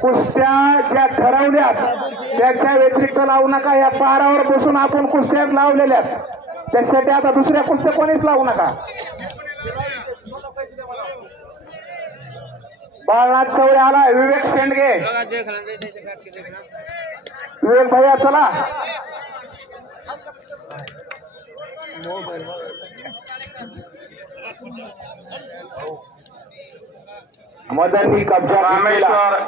कुस्त्या ज्या ठरवल्यात त्याच्या व्यतिरिक्त लावू नका. या पारावर बसून आपण कुस्त्या लावलेल्या त्यासाठी आता दुसऱ्या कुस्त्या कोणीच लावू नका. बाळनाथ चौरे आला. विवेक शेंडगे, विवेक भैया चला. मदनी कब्जा. रामेश्वर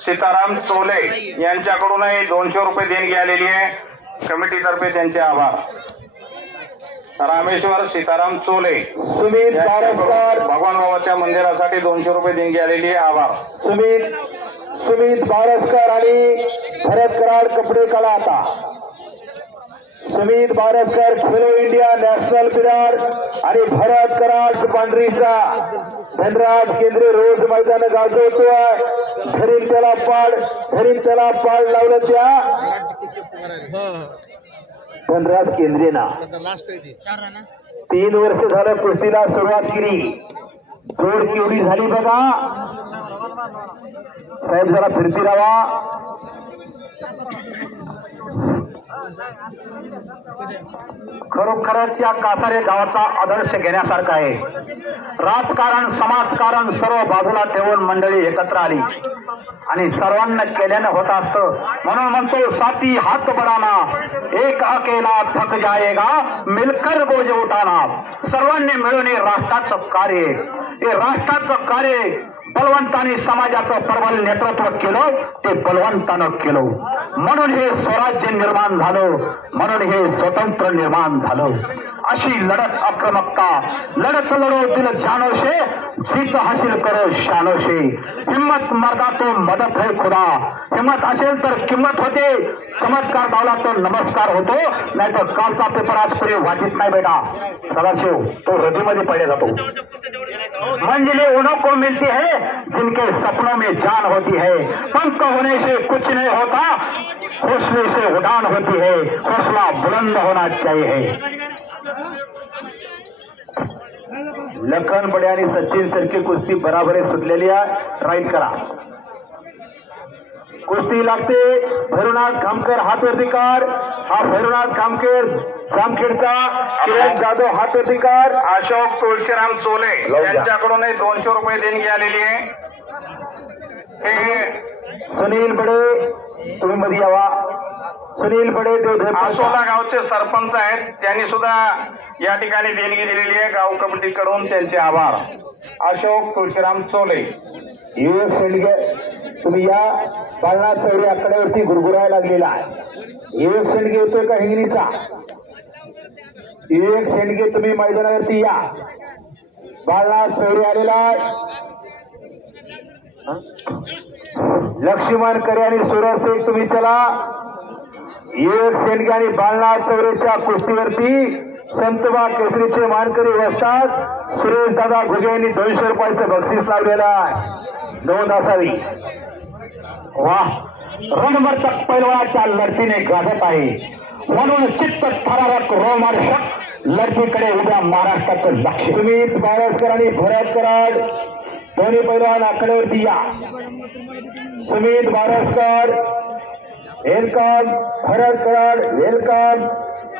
सीताराम चोले यांच्याकडूनही 200 रुपये देणगी आलेली आहे. कमिटीतर्फे त्यांचे आभार. रामेश्वर सीताराम चोले, सुमित बारसकर, भगवान बाबाच्या मंदिरासाठी 200 रुपये देणगी आलेली आहे. आभार. सुमित बारसकर आणि भरत कराड कपडे कला. आता सुमित बारसकर खेलो इंडिया नॅशनल बिरार आणि भरत कराड पांढरीचा धनराज केंद्रे रोज मैदान गाजवतोय. धरीन त्याला पाड लावलं त्या धनराज केंद्रेना. 3 वर्ष झालं कुस्तीला सुरुवात केली. जोड केवढी झाली बघा साहेब, जरा फिरती राहा. खरोखरच या कासारे गावाचा आदर्श घेण्यासारखा आहे. राजकारण समाजकारण सर्व बाजूला ठेवून मंडळी एकत्र आली आणि सर्वांना केल्यानं होत असतं. म्हणून म्हणतो साथी हात बढाना, एक अकेला थक जाएगा, मिलकर बोझ उठाना. सर्वांनी मिळून हे राष्ट्राचं कार्य बलवंताने समाजाचं प्रबल नेतृत्व केलं. ते बलवंतानं केलं. म्हणून हे स्वराज्य निर्माण झालं. म्हणून हे स्वतंत्र निर्माण झालं. अशी लढत आक्रमकता लढत लढो दिल जानोशे, जीत हासिल करो शानोशे. हिम्मत मर्दा तो मदत है खुदा. हिम्मत असेल तर किंमत होते. चमत्कार लावला तो नमस्कार होतो. नाहीतर कालचा पेपर आज पुढे वाचित नाही बेटा. सदाशिव तो हृदयमध्ये पडला जातो. मंजिलें उन्हों को मिलती है जिनके सपनों में जान होती है. पंख होने से कुछ नहीं होता, हौसले से उड़ान होती है. हौसला बुलंद होना चाहिए. लखन बडे आणि सचिन सरकी कुस्ती बराबर सुटलेली आहे. राईट करा. कुस्ती लागते. भैरवनाथ खामकर हातवरती कार. हा भैरवनाथ खामकर जामखेडचा. किरण जाधव हातवरती कार. अशोक तुळशीराम चोले यांच्याकडूनही 200 रुपये देणगी आलेली आहे. हे सुनील बडे, तुम्ही मध्ये यावा. सुनील बडे आसोला गावचे सरपंच आहेत. त्यांनी सुद्धा या ठिकाणी देणगी दिलेली आहे गाव कमिटीकडून. त्यांचे आभार. अशोक तुळशीराम चोले. युवक शेंडगे तुम्ही या. बाळनाथ चौरे आकड्यावरती गुरगुरायला लागलेला आहे. युवक शेंडगे येतोय का हिंगणीचा? युवक शेंडगे तुम्ही मैदानावरती या. बाळनाथ चौरे आलेला आहे. लक्ष्मण करे आणि सुरज शेख तुम्ही चला. युवक शेंडगे आणि बाळनाथ चौरेच्या कुस्तीवरती संतबा केसरीचे मानकरी बसतात. सुरेश दादा घुगे यांनी 200 रुपयाचं बक्षीस लावलेलं आहे. नोंद असावी. वाह, रणमर्तक पैलवानाच्या लढतीने गाजत आहे. म्हणून चित्त थरारक रोमहर्षक लढतीकडे उद्या महाराष्ट्राचं लक्ष. सुमित बारसकर आणि भरत कराड दोन्ही पैलवान आकड्यावरती या. सुमित बारसकर वेलकम. भरत कराड वेलकम.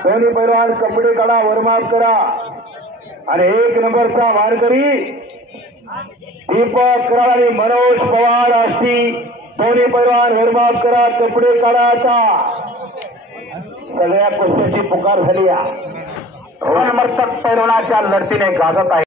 दोन्ही पैलवान कपडे काढा, वरमाप करा. आणि 1 नंबरचा मानकरी दीपक कराड आणि मनोज पवार असती. दोन्ही पैलवान वरमाप करा, कपडे काढा. आता सगळ्या कुस्त्याची पुकार झाली. रणमर्तक पैलवानाच्या लढतीने गाजत आहे.